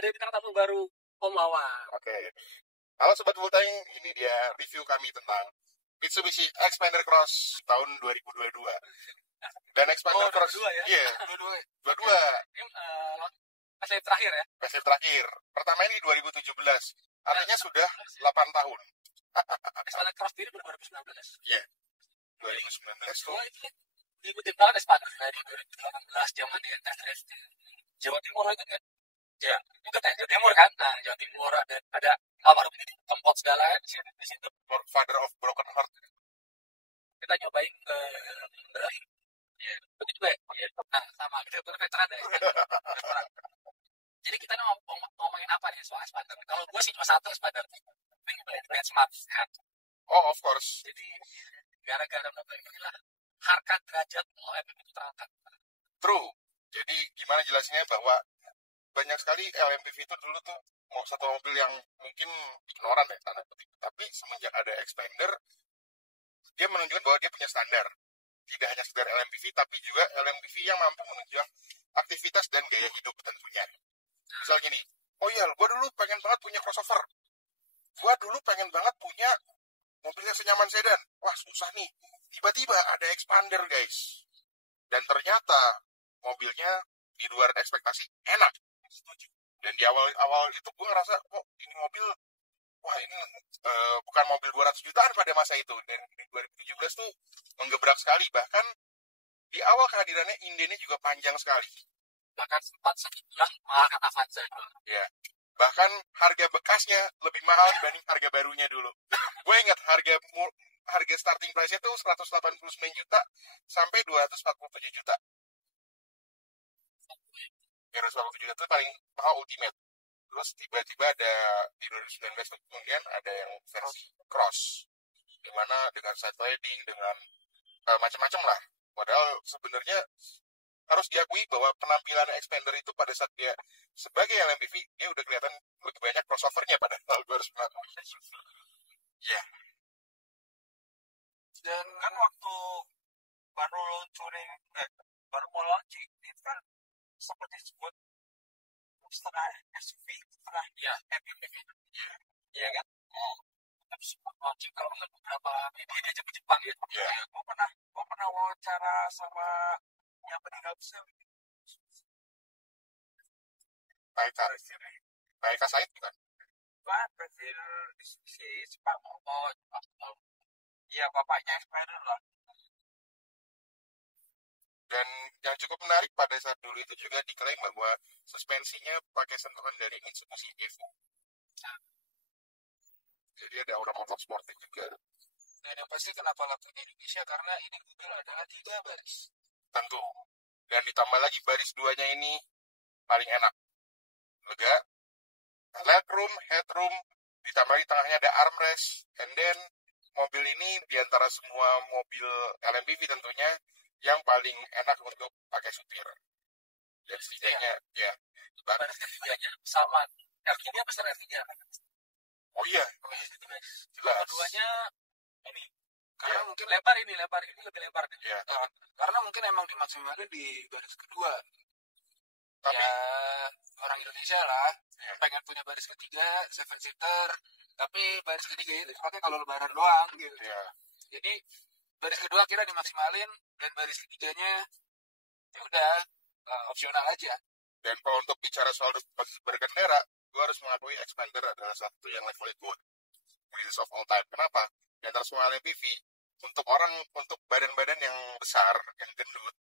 ada bintang tamu baru, Om Wawan. Oke. Halo Sobat Full Tank, ini dia review kami tentang Mitsubishi Xpander Cross tahun 2022. Dan Xpander Cross 22 ya? Iya, 22. Ini pasif terakhir ya? Pasif terakhir. Pertama ini 2017. Artinya sudah 8 tahun. Xpander Cross ini 2019. Iya. 2019 tuh. Oh, itu diikutin banget Xpander dari 2018 zaman dia tes drive Jawa Timur itu kan. Ya, itu kan Jawa Timur kan. Nah, Jawa Timur ada almarhum ini tempat segala di situ. Father of Broken Heart. Kita nyobain ke Berakhir. Ya, begitu juga ya. Nah, sama kita tuh veteran ya. Jadi kita ngomongin apa nih soal Xpander? Kalau gue sih cuma satu Xpander. Pengen beli benchmark kan. Oh, of course. Jadi gara-gara nonton inilah harkat derajat OM itu terangkat. True. Jadi gimana jelasinnya bahwa banyak sekali LMPV itu dulu tuh mau satu mobil yang mungkin ignoran ya tanda petik. Tapi semenjak ada Xpander, dia menunjukkan bahwa dia punya standar. Tidak hanya sekedar LMPV, tapi juga LMPV yang mampu menunjang aktivitas dan gaya hidup tentunya. Misal gini, oh iya, gue dulu pengen banget punya crossover. Gue dulu pengen banget punya mobil yang senyaman sedan. Wah, susah nih. Tiba-tiba ada Xpander, guys. Dan ternyata mobilnya di luar ekspektasi enak. Dan di awal itu gue ngerasa, kok ini mobil, wah ini bukan mobil 200 jutaan pada masa itu. Dan di 2017 tuh menggebrak sekali. Bahkan di awal kehadirannya indennya juga panjang sekali. Bahkan sempat sekitar mahal kata Avanza. Ya. Bahkan harga bekasnya lebih mahal dibanding harga barunya dulu. Gue ingat harga starting price-nya tuh 189 juta sampai 247 juta. 247 juta itu paling mahal ultimate. Terus tiba-tiba ada di 2019 kemudian ada yang versi cross, dimana dengan side sliding, dengan macam-macam lah. Padahal sebenarnya harus diakui bahwa penampilan Xpander itu pada saat dia sebagai LMPV, dia udah kelihatan lebih banyak crossover-nya pada tahun 2019. Ya. Dan kan waktu baru mau launching, itu kan seperti disebut setengah SUV, setengah MPV. Iya kan? Tapi sempat launching kalau nggak beberapa media aja ke Jepang ya. Gue pernah wawancara sama yang meninggal besar. Taika Said bukan? Pak, presiden si Pak Momo. Iya, bapaknya Xpander lah. Dan yang cukup menarik pada saat dulu itu juga diklaim bahwa suspensinya pakai sentuhan dari Mitsubishi Evo. Jadi ada aura motorsportnya juga. Dan yang pasti kenapa laku di Indonesia karena ini Google adalah 3 baris. Tentu. Dan ditambah lagi baris 2-nya ini paling enak. Lega, legroom, headroom, ditambah di tengahnya ada armrest, and then mobil ini diantara semua mobil LMPV tentunya yang paling enak untuk pakai supir. Dan setidaknya, ya. Baris ketiganya sama. RT-nya besar RT-nya. Oh iya. Jelas. Keduanya ini. Karena mungkin lebar ini lebih lebar. Ya. Karena mungkin emang dimaksimalkan di baris kedua. Tapi ya, orang Indonesia lah pengen punya baris ketiga, 7-seater, tapi baris ketiga itu dipakai kalau lebaran doang gitu. Ya. Jadi baris kedua kira dimaksimalin dan baris ketiganya ya udah opsional aja. Dan kalau untuk bicara soal berkendara, gue harus mengakui Xpander adalah satu yang levelnya good. Greatest of all time. Kenapa? Di antara semua LMPV, untuk badan-badan yang besar, yang gendut,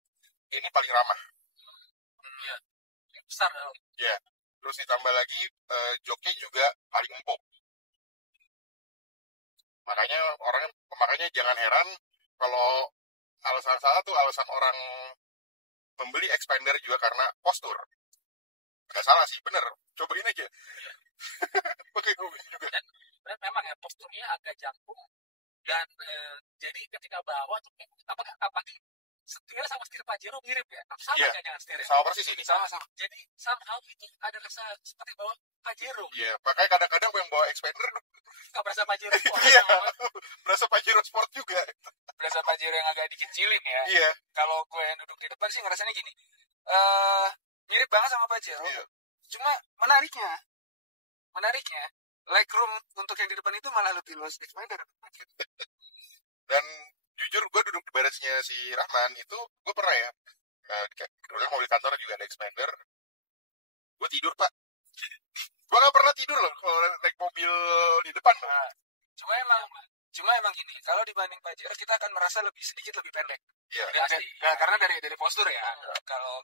ini paling ramah. Iya, besar. Ya, terus ditambah lagi joknya juga paling empuk. Makanya jangan heran kalau alasan orang membeli Xpander juga karena postur. Gak salah sih, bener. Cobain aja. Pakai mobil juga. Dan memang ya posturnya agak jangkung dan jadi ketika bawa tuh apa setir sama setir Pajero mirip ya. Sama yeah. Jangan setir. Sama persis ini. Sama. Jadi somehow itu ada rasa seperti bawa Pajero. Iya, makanya kadang-kadang yang bawa Xpander nggak berasa Pajero. Iya, berasa Pajero Sport juga. Berasa Pajero yang agak dikecilin ya. Iya. Kalau gue yang duduk di depan sih ngerasanya gini. Mirip banget sama Pajero. Iya. Cuma menariknya legroom untuk yang di depan itu malah lebih luas Expander. Dan jujur gue duduk di barisnya si Rahman itu gue pernah ya, kebetulan mobil kantor juga ada Expander, gue tidur pak. Gue gak pernah tidur loh kalau naik mobil di depan. Nah, cuma emang gini, kalau dibanding Pajero kita akan merasa sedikit lebih pendek. Iya. Karena dari postur ya. Kalau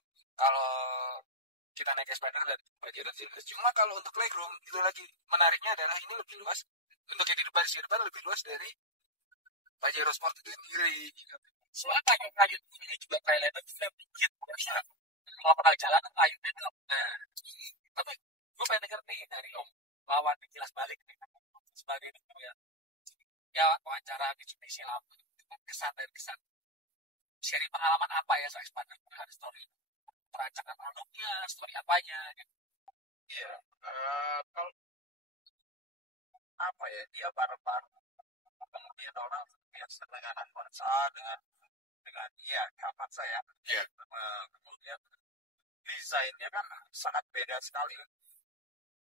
kita naik Expander dan Pajero jelas. Cuma kalau untuk legroom itu lagi menariknya adalah ini lebih luas. Untuk yang di depan lebih luas dari Pajero Sport itu sendiri. Soalnya kayu ini juga kayak lebar sedikit. Kalau pernah jalan kayu itu. Nah, tapi gue pengen denger nih dari Om lawan Kilas Balik nih sebagai ya wawancara Mitsubishi lama, kesan sharing pengalaman apa ya soal Expander, ada story perancangan produknya, story apanya gitu. Iya, kalau apa ya, dia baru-baru kemudian orang biasa dengan Avanza dengan ya Avanza ya. Iya. Kemudian desainnya kan sangat beda sekali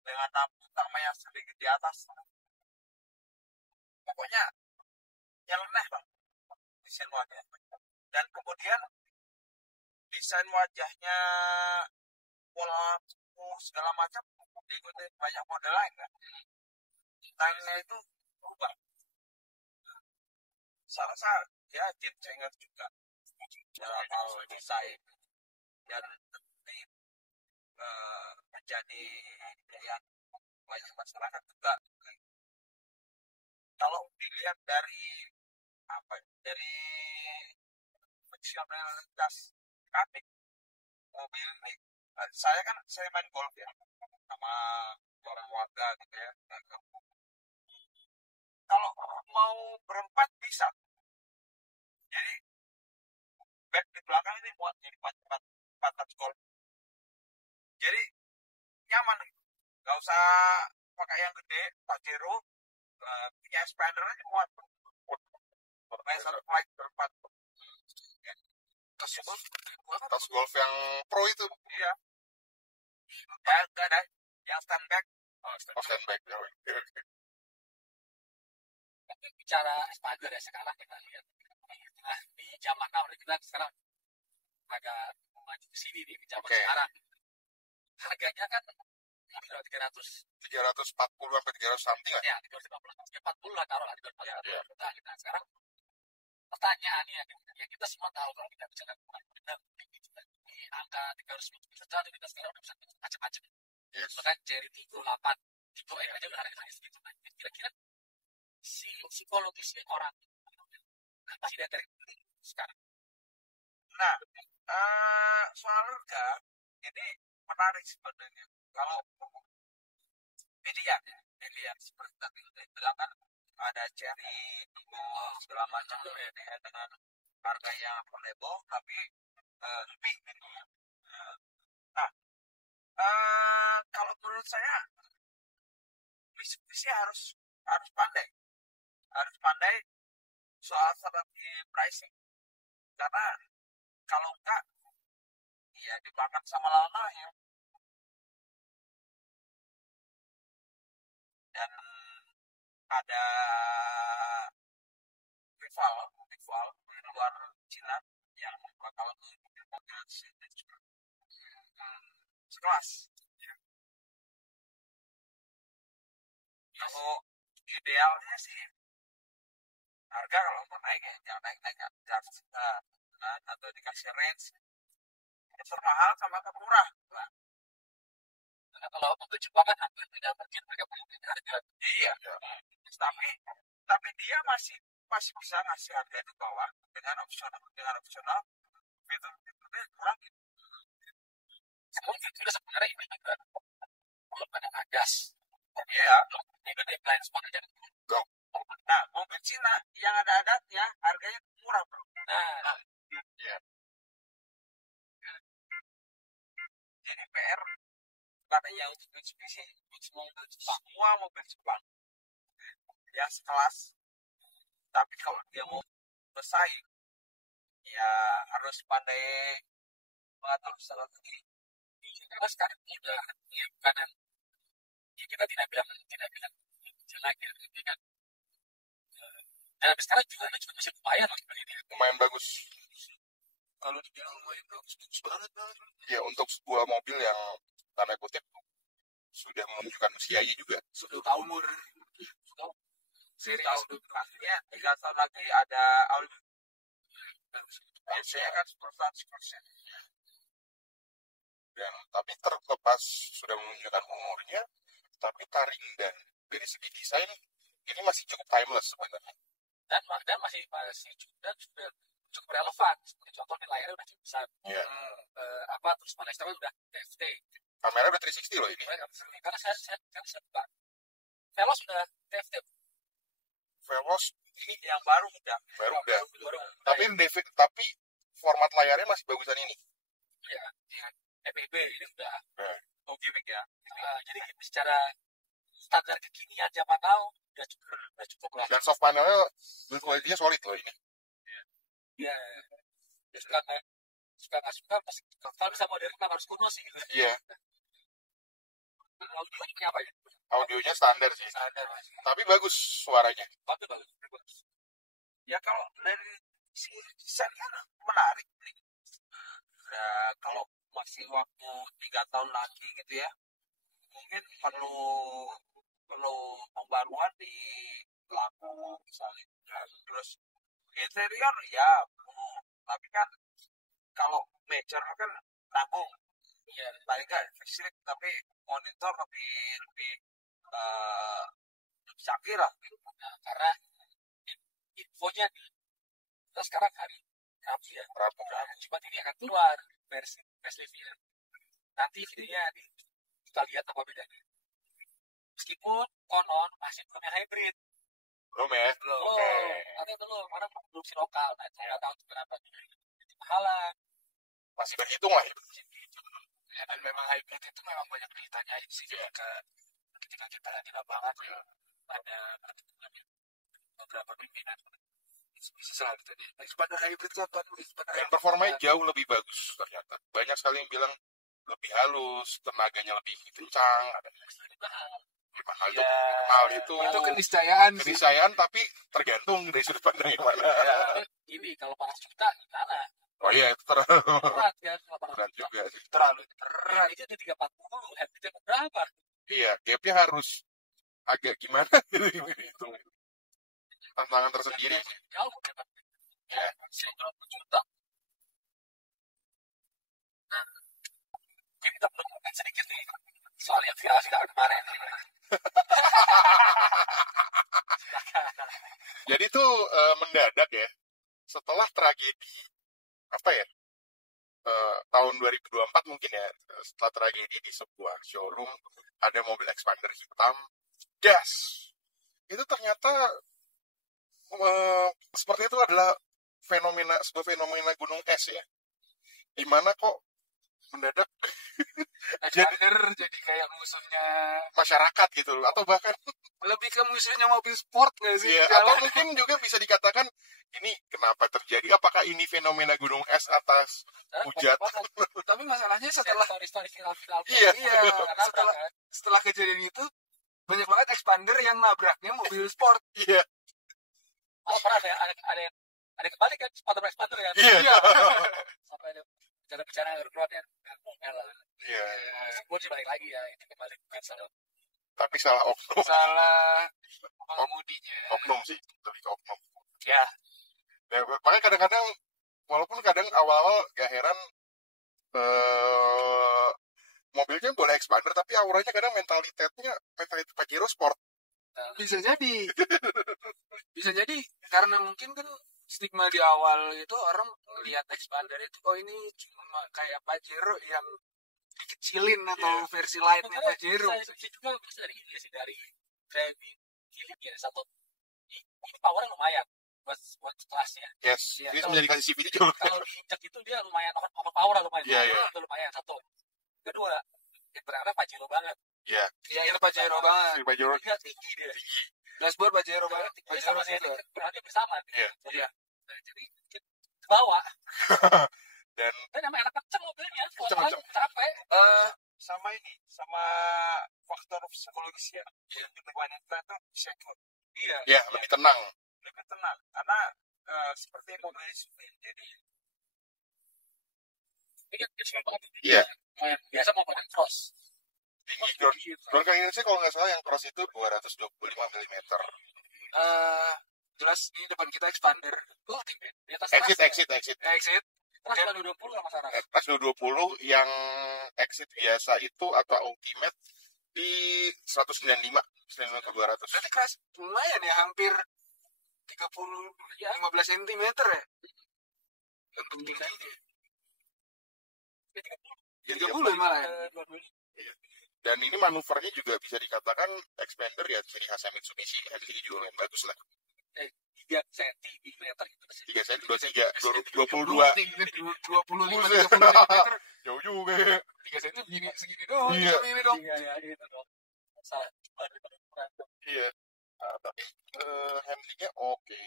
dengan lampu utama yang sedikit di atas. Pokoknya nyeleneh bang desain wajah. Dan kemudian desain wajahnya, pola segala macam diikuti banyak model lain kan. Desainnya itu berubah. Saya rasa ya Jeep Changer juga dalam hal desain dan menjadi pilihan banyak masyarakat juga. Kalau dilihat dari fungsionalitas kami mobil ini, saya main golf ya sama orang warga gitu ya. Kalau mau berempat bisa, jadi back di belakang ini buat jadi empat golf, jadi nyaman, nggak usah pakai yang gede Pajero, punya Expander aja muat. Laser flight berempat. Tas golf yang pro itu. Iya. Ya enggak ada yang stand back. Stand back. Tapi bicara Expander ya sekarang kita lihat di zaman now kita sekarang agak maju ke sini nih di zaman sekarang. Harganya kan 340 sampai 300 something kan? Ya, 340 lah taruh lah 340 juta. Nah, sekarang pertanyaannya yang kita semua tahu kalau kita bicara benar di angka 350 juta itu kita sekarang udah bisa macam-macam. Bahkan Cherry Tiggo 8 Tiggo aja udah harganya segitu. Kira-kira psikologisnya orang apa sih dari sekarang? Nah, soal harga ini menarik sebenarnya. Kalau dilihat seperti tadi saya bilang kan ada Cherry Tiggo segala macam dengan harga yang affordable tapi lebih gitu ya. Nah, kalau menurut saya Mitsubishi harus pandai soal strategi pricing, karena kalau enggak ya dimakan sama lawannya. Dan ada rival di luar Cina yang bakal menggunakan sekelas. Kalau idealnya sih harga kalau mau naik ya jangan naik atau dikasih range termahal sama termurah. Kalau untuk Jepang kan hampir tidak mungkin mereka punya harga. Iya. Tapi dia masih bisa ngasih harga di bawah dengan opsional fitur-fiturnya kurang. Itu sebenarnya ini juga belum ada ADAS. Iya. Itu deadline semua aja. Nah, mobil Cina yang ada ya harganya murah bro. Nah, iya. Jadi PR katanya untuk Mitsubishi semua mobil Jepang yang sekelas, tapi kalau dia mau bersaing ya harus pandai mengatur strategi Karena sekarang udah ya bukan ya kita tidak bilang jelek ya, tapi kan dan sampai sekarang juga masih lumayan lah ini. Lumayan bagus. Kalau dibilang lumayan bagus banget. Ya untuk sebuah mobil yang tanda kutip sudah menunjukkan usianya juga. Sudah tahu umur. Seri tahun pastinya 3 tahun lagi ada Audi. Biasanya kan 10%. Dan tapi terlepas sudah menunjukkan umurnya, tapi taring dan dari segi desain ini masih cukup timeless sebenarnya. Dan masih juga sudah cukup relevan. Seperti contoh nih layarnya udah cukup besar. Iya. Terus pada istilah udah TFT. Kamera udah 360 loh ini. Karena saya lupa. Velos sudah TFT. Velos Ini yang baru udah. Tapi format layarnya masih bagusan ini. Ya, FPV ini udah. Oh gimmick ya. Jadi secara standar kekinian zaman now udah cukup lah. Dan soft panelnya build quality-nya solid loh ini. Iya. Suka nggak suka kalau bisa modern kan harus kuno sih. Iya. Audionya kayak apa ya? Audionya standar sih. Standar. Tapi bagus suaranya. Bagus. Ya kalau dari si desain kan menarik nih. Ya, kalau masih waktu 3 tahun lagi gitu ya, mungkin perlu pembaruan di lampu misalnya. Terus interior ya, tapi kan kalau major kan tanggung. Ya, paling nggak facelift tapi monitor lebih sakit lah. Nah, karena infonya nih, kita sekarang hari Rabu ya. Cuma ini akan keluar versi faceliftnya. Nanti videonya kita lihat apa bedanya. Meskipun konon masih belum yang hybrid. Belum ya? Nanti belum, karena produksi lokal. Nah, saya nggak tahu kenapa itu mahalan. Masih berhitung lah ya. Ya, dan memang hybrid itu memang banyak ditanyain sih ketika kita di lapangan ya. Ada beberapa pimpinan bisa salah tadi. Expander hybrid kapan? Dan performanya jauh lebih bagus ternyata. Banyak sekali yang bilang lebih halus, tenaganya lebih kencang, ada mahal itu keniscayaan tapi tergantung dari sudut pandang yang mana. Ini kalau 400 juta gimana? Oh iya, itu terlalu berat kan? berat juga sih. Terlalu berat. Itu di 340, hybridnya berapa? Iya, gapnya harus agak gimana gitu itu. Tantangan tersendiri. Jauh kan? Ya, 120 juta. Nah, kita menurutkan sedikit nih soal yang viral sekarang kemarin. Jadi tuh mendadak ya, setelah tragedi tahun 2024 mungkin ya, setelah tragedi di sebuah showroom ada mobil expander hitam das, itu ternyata seperti itu adalah sebuah fenomena gunung es ya, dimana kok mendadak expander jadi kayak musuhnya masyarakat gitu, atau bahkan lebih ke musuhnya mobil sport nggak sih? Ya, atau mungkin juga bisa dikatakan ini kenapa terjadi? Apakah ini fenomena gunung es atas hujatan? Tapi masalahnya setelah iya, setelah kejadian itu banyak banget expander yang nabraknya mobil sport. Iya. Oh, pernah ada kembali kan expander kan? Iya. Sampai ada bicara keluar ya. Iya. Sport balik lagi ya, itu kembali bukan salah. Tapi salah oknum. Salah pengemudinya. Oknum sih, lebih ke oknum. Ya. Makanya kadang-kadang, walaupun kadang awal-awal gak heran, mobilnya boleh expander, tapi auranya kadang mentalitas Pajero Sport. Bisa jadi karena mungkin kan stigma di awal itu orang melihat expander itu ini cuma kayak Pajero yang dikecilin atau versi lightnya Pajero. Saya juga dari driving killing ya satu ini powernya lumayan buat kelasnya. Yes, ya, ini menjadi kasih CV juga. Kalau diinjak itu dia lumayan power lumayan. Itu lumayan satu. Kedua, ternyata Pajero banget. Iya. Iya, Pajero banget. Pajero tinggi dia. Dashboard Pajero banget. Pajero itu berarti bersama. Iya. Jadi ke bawah. dan emang enak kenceng mobilnya. Kenceng. Capek. sama faktor psikologis ya. Untuk wanita itu secure. Iya. Ya, lebih tenang. Karena seperti mobil SUV. Jadi Ini kecil banget. Iya. Kayak biasa mau pada cross. Ground clearance kalau nggak salah yang cross itu 225 mm. Jelas ini depan kita expander. Ultimate. Di atas Exit. Exit. Keras 220 sama sana. Keras 220 yang exit biasa itu atau ultimate di 195 ke 200. Berarti keras lumayan ya, hampir 15 cm ya. Untuk tingkat ini. 30 malah ya. Dan ini manuvernya juga bisa dikatakan expander ya, ciri khasnya Mitsubishi ya, jadi juga yang bagus lah. 3 cm gitu. 3 cm, 22. 25 Jauh juga. 3 cm segini doang. Iya. Segini dong. Iya. Tapi handlingnya oke.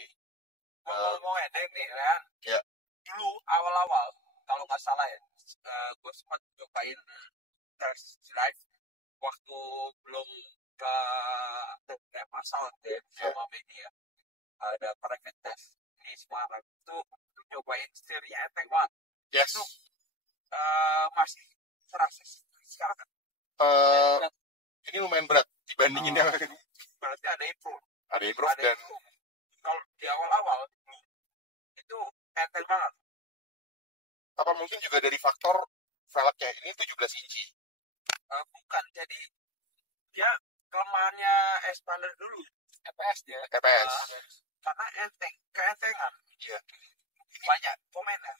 mau heading nih kan. Ya. Dulu awal-awal kalau nggak salah ya, gue sempat cobain test drive waktu belum ke pasal deh sama media. Ada private test di Semarang itu nyobain setirnya enteng banget. Yes. Itu masih terasa sekarang kan. Ini lumayan berat dibandingin yang Berarti ada improve. dan Kalau di awal-awal itu enteng banget. apa mungkin juga dari faktor velgnya ini 17 inci. Bukan, jadi dia kelemahannya expander dulu. EPS dia. EPS. Karena keentengan. Iya. Banyak komennya.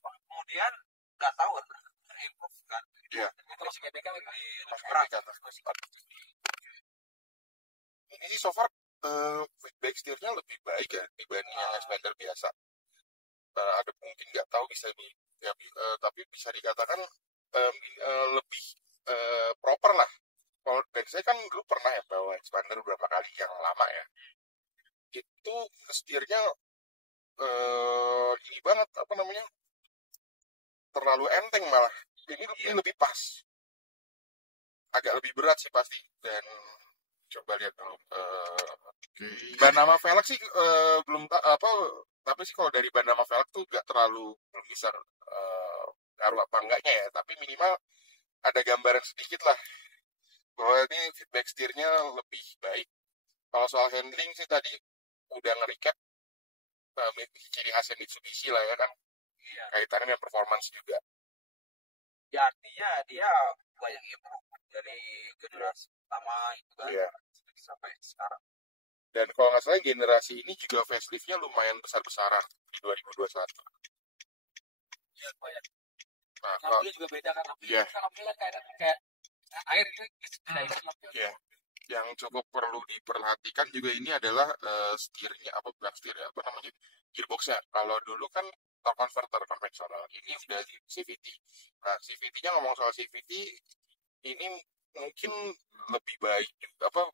Kemudian nggak tahu improve kan. Iya. Terus GBK lagi. Ini sih so far feedback setirnya lebih baik ya dibanding yang expander biasa. Ada mungkin nggak tahu bisa ya, tapi bisa dikatakan lebih proper lah. Kalau dari saya kan dulu pernah ya bawa expander beberapa kali yang lama ya. Itu setirnya ini banget apa namanya, terlalu enteng malah. Ini lebih pas. Agak lebih berat sih pasti. Dan coba lihat dulu. Ban nama velg sih belum tapi sih kalau dari ban nama velg tuh nggak terlalu belum bisa ngaruh apa enggaknya ya, tapi minimal ada gambaran sedikit lah bahwa ini feedback setirnya lebih baik. Kalau soal handling sih tadi udah nge-recap ciri khasnya Mitsubishi lah ya kan. Iya. Kaitannya dengan performance juga. Ya artinya dia banyak improve dari generasi pertama itu kan. Iya. Sampai sekarang. Dan kalau nggak salah generasi ini juga faceliftnya lumayan besar-besaran di 2021. Iya, banyak. Nah, Lampunya juga beda kan. Iya. Lampunya kayak air gitu. Iya. Yang cukup perlu diperhatikan juga ini adalah setirnya, bukan setirnya, apa namanya, gearboxnya. Kalau dulu kan torque converter konvensional, ini udah CVT. Nah, CVT-nya ngomong soal CVT, ini mungkin lebih baik juga,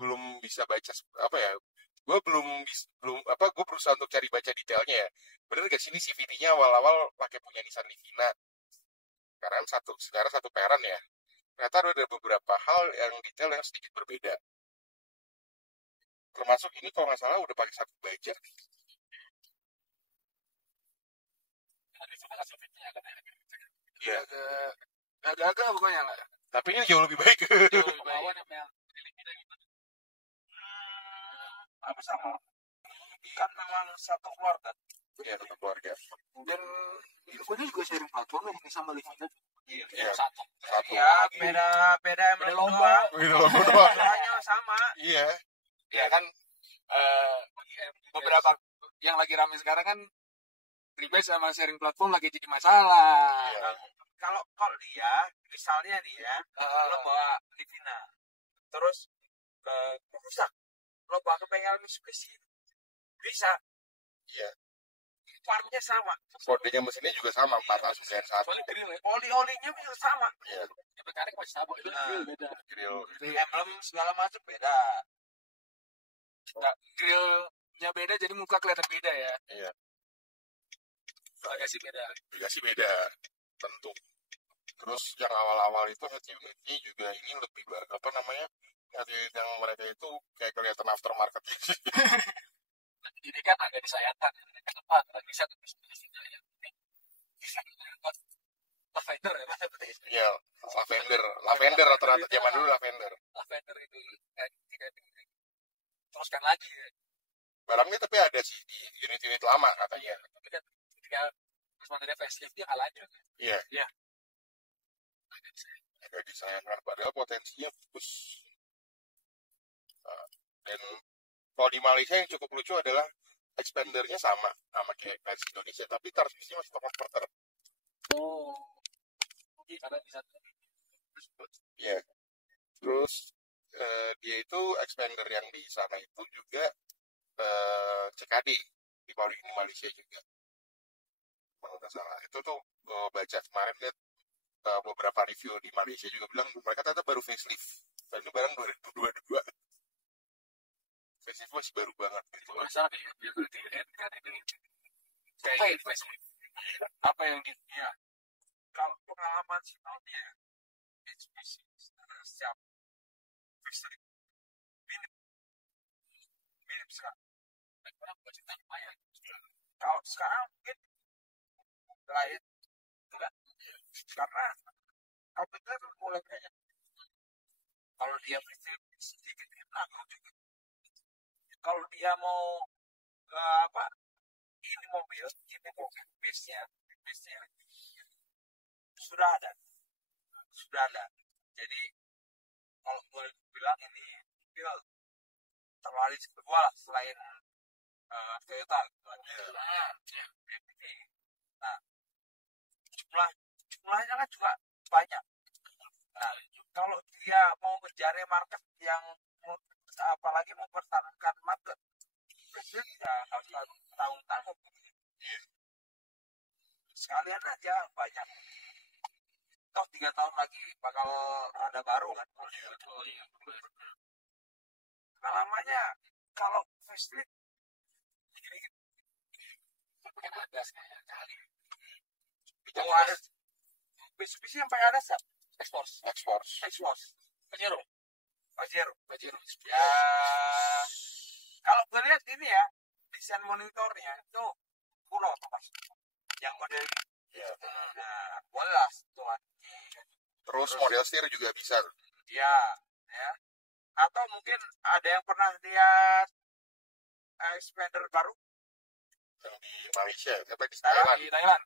belum bisa baca gue gue berusaha untuk cari baca detailnya ya. Bener gak sih ini CVT-nya awal-awal pakai punya Nissan Livina karena secara satu peran ya. Ternyata ada beberapa hal yang detail yang sedikit berbeda, termasuk ini kalau nggak salah udah pakai satu baja. Iya, agak-agak pokoknya lah. Tapi ini jauh lebih baik. Apa sama? Kan memang satu keluarga. Iya, satu keluarga. Dan infonya juga sharing platform ini sama Livina. Iya. Satu. Ya, beda lomba. Beda lomba doang. Lomba sama. Iya. Ya kan beberapa yang lagi ramai sekarang kan pribadi sama sharing platform lagi jadi masalah. Iya. Kalau dia misalnya nih ya, lo bawa Livina, terus rusak, lo bawa ke bengkel Mitsubishi, bisa. Iya. Partnya sama. Kodenya mesinnya juga sama, 4A91. Oli-olinya bisa sama. Iya. Mekanik masih sama, itu beda. Grill. Emblem segala macam beda. Nah, grillnya beda jadi muka kelihatan beda ya. Iya. Bagasi beda. Bagasi beda, tentu. Terus yang awal-awal itu head unitnya juga ini lebih apa namanya, head unit yang mereka itu kayak kelihatan aftermarket gitu. Jadi kan agak disayangkan kenapa nggak bisa ya lavender ya Mas? Ya, lavender rata-rata zaman dulu lavender itu tidak teruskan lagi ya. barangnya, tapi ada sih di unit-unit lama katanya. Tapi kan ketika sebenarnya facelift dia nggak lanjut. Iya. Agak disayangkan padahal potensinya bagus. Dan kalau di Malaysia yang cukup lucu adalah expandernya sama kayak versi Indonesia, tapi transmisinya masih torque converter. Karena bisa. Iya. Terus dia itu expander yang di sana itu juga CKD di Malaysia juga. Kalau nggak salah itu tuh baca kemarin lihat beberapa review di Malaysia juga bilang mereka ternyata baru facelift. Dan ini barang 2022. Facelift masih baru banget. Masalah ya, dia berarti kan ini. Kayak facelift. Apa yang dia? Kalau pengalaman sinolnya Mitsubishi siap facelift mirip sekarang. Kalau sekarang mungkin lain enggak, karena komputer mulai kayaknya kalau dia facelift sedikit enak juga. Kalau dia mau ini mobil base-nya sudah ada. Jadi kalau boleh bilang ini mobil terlaris kedua lah selain Toyota. Nah, jumlahnya kan juga banyak. Nah, kalau dia mau mencari market yang apalagi mempertahankan market, ya harus tanggung. Sekalian aja banyak. Toh 3 tahun lagi bakal ada baru kan. Pengalamannya kalau facelift ada Mitsubishi sampai ada Exforce Pajero ya. Kalau gue lihat ini ya desain monitornya itu kuno Mas, yang model ini. Nah, bolas tuan. Terus model setir juga bisa. Ya. Atau mungkin ada yang pernah lihat expander baru yang di Malaysia, apa di Thailand? Di Thailand.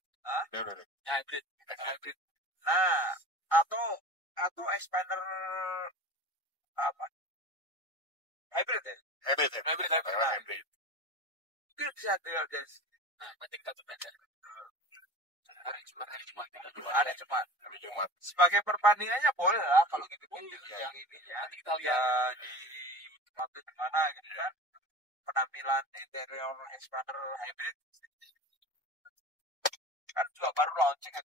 Ya, hybrid. Nah, atau expander apa? Hybrid ya? Hybrid. Mungkin bisa dilihat dari sini. Nah, berarti kita tuh beda. Hari Jumat. Sebagai perbandingannya boleh lah kalau gitu yang ini ya. Kita lihat di market mana gitu kan. Penampilan interior expander hybrid kan juga baru launching kan.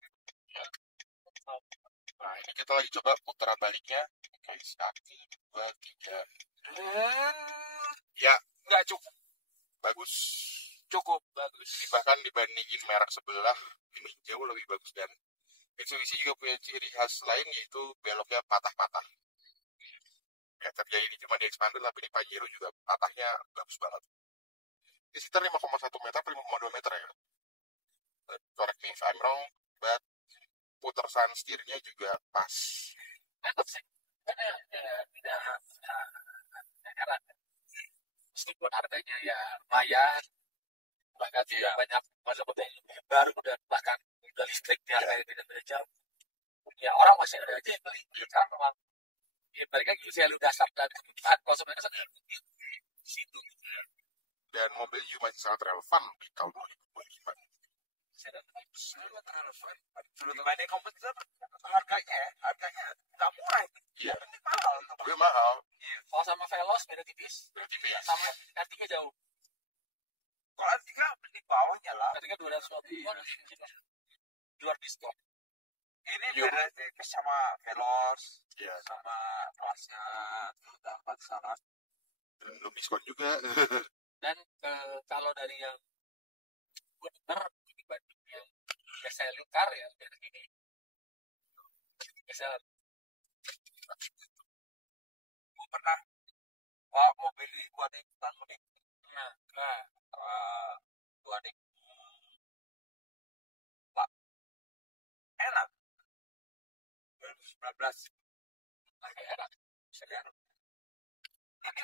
Nah, ini kita lagi coba putaran baliknya kayak 1, 2, 3. Ya, nggak cukup bagus. Bahkan dibandingin merek sebelah ini jauh lebih bagus. Dan Mitsubishi juga punya ciri khas lain, yaitu beloknya patah-patah. Ya, terjadi ini cuma di expander, tapi di Pajero juga patahnya bagus banget. Ini sekitar 5,1 meter, 5,2 meter ya. Correct me if I'm wrong, but puteran setirnya juga pas. Meskipun harganya ya lumayan, bahkan tidak banyak seperti baru dan bahkan udah listrik di harga yang beda-beda jauh. Ya orang masih ada aja yang beli. Karena ya mereka value dasar dan kebutuhan konsumen di situ. Dan mobil juga masih sangat relevan di tahun 2025. Sangat relevan. Dibanding kompetitor harganya nggak murah. Iya. Ini mahal. Tapi mahal. Kalau sama Veloz beda tipis. Sama R3 jauh. Kalau R3 di bawahnya lah. R3 250. Luar diskon. Ini beda tipis sama Veloz. Iya. Sama kelasnya udah 4 salah. Dan belum diskon juga. Dan kalau dari yang benar dibanding yang biasa lingkar ya dari ini Geser. Gue pernah bawa mobil ini buat ikutan mudik. Nah, Buat Pak, enak. 2019 enak. sekarang ini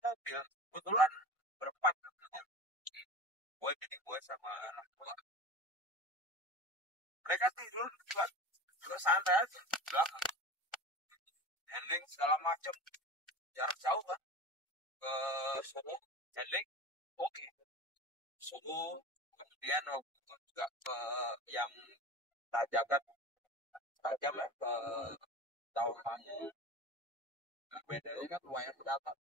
mobil kebetulan berempat, gue sama anak gue. Mereka tidur juga santai aja di belakang, handling segala macam, jarak jauh kan ke Solo, handling oke. Solo, kemudian waktu itu juga ke yang Tajakan tajam ya, ke Tawamangu. Nah, bedanya kan lumayan mendapat.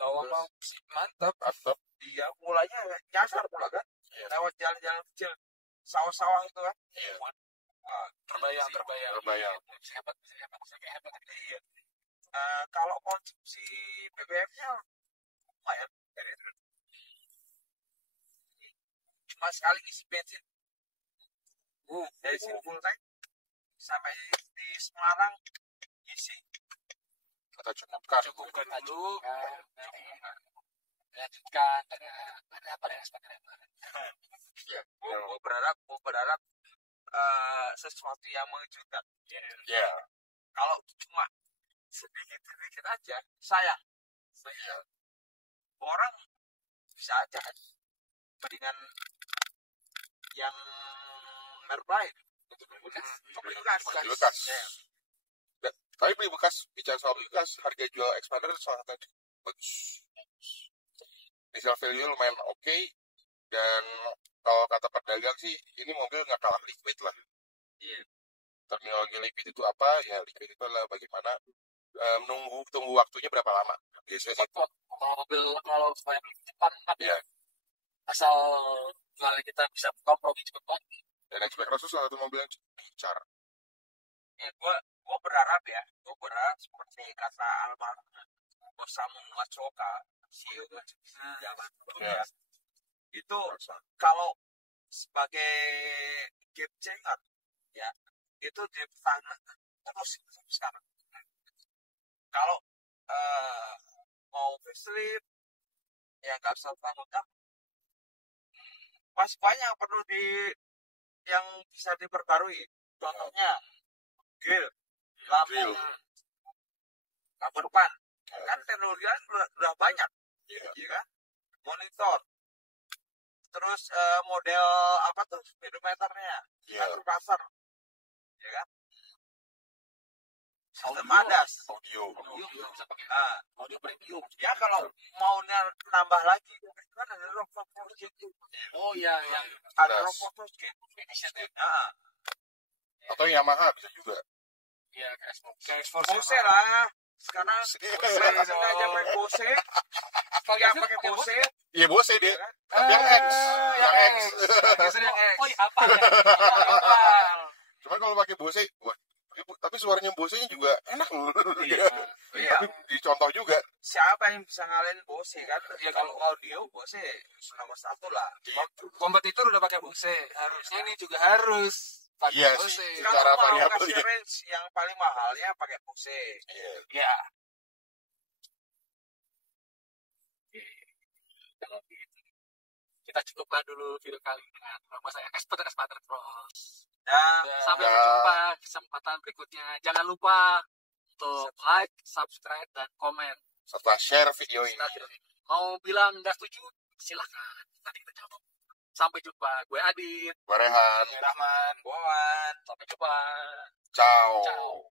Tawang mantap. Dia mulainya nyasar pula kan, lewat jalan-jalan kecil, sawah-sawah itu kan. Terbayang. Hebat. Iya. Kalau konsumsi BBM-nya lumayan. Cuma sekali isi bensin. Dari sini full tank sampai di Semarang isi. Kita cukupkan dulu. Lanjutkan. Ada apa ya sebenarnya? Gue berharap sesuatu yang mengejutkan. ya. Kalau cuma sedikit aja, sayang. Orang bisa aja mendingan yang merek lain. Bekas. Tapi beli bekas, bicara soal bekas, harga jual Xpander sangat bagus. Resale value lumayan oke, dan kalau kata pedagang sih, ini mobil nggak kalah liquid lah. Iya. Terminologi liquid itu apa? Ya liquid itu adalah bagaimana tunggu waktunya berapa lama. Biasanya Kalau mobil kalau supaya cepat, ya. Asal jualnya kita bisa kompromi cepat banget. Dan Xpander itu salah satu mobil yang cukup diincar. Ya, gue berharap seperti kata almarhum Osamu Macoka, CEO zaman Ya. itu kalau sebagai game changer ya itu dipertahankan terus sekarang. Kalau mau facelift ya nggak usah tanggung-tanggung, masih banyak perlu yang bisa diperbarui. Contohnya grill, lampu depan, kan teknologi udah banyak, ya kan? Monitor, terus model apa tuh speedometernya, pasar, ya kan? Sistem ADAS, Audio. Bisa pakai audio premium. ya kalau mau nambah lagi kan ada Rockford Project. Oh iya, yang Ada Rockford Project. Atau Yamaha bisa juga. Iya, kayak Bose lah. Sekarang saya aja main Bose. Pakai Bose. Iya Bose deh. Tapi yang X. Oh iya, apa? Cuman kalau pakai Bose, tapi suaranya Bose-nya juga enak loh. Iya. Tapi dicontoh juga. Siapa yang bisa ngalahin Bose kan? Ya kalau audio Bose nomor 1 lah. Kompetitor udah pakai Bose, harusnya ini juga harus pakai Iya Bose. sih. Kalau Cara mau variabel kasih ya. range yang paling mahalnya pakai Bose. Ya. Kalau gitu, kita cukupkan dulu video kali ini dengan nama saya Xpander Cross. Dan Sampai jumpa kesempatan berikutnya. Jangan lupa untuk like, subscribe, dan komen. Serta share video ini. Mau bilang nggak setuju, silahkan. Nanti kita jawab. Sampai jumpa. Gue Adit. Gue Rehan. Gue Rahman. Wawan. Sampai jumpa. Ciao. Ciao.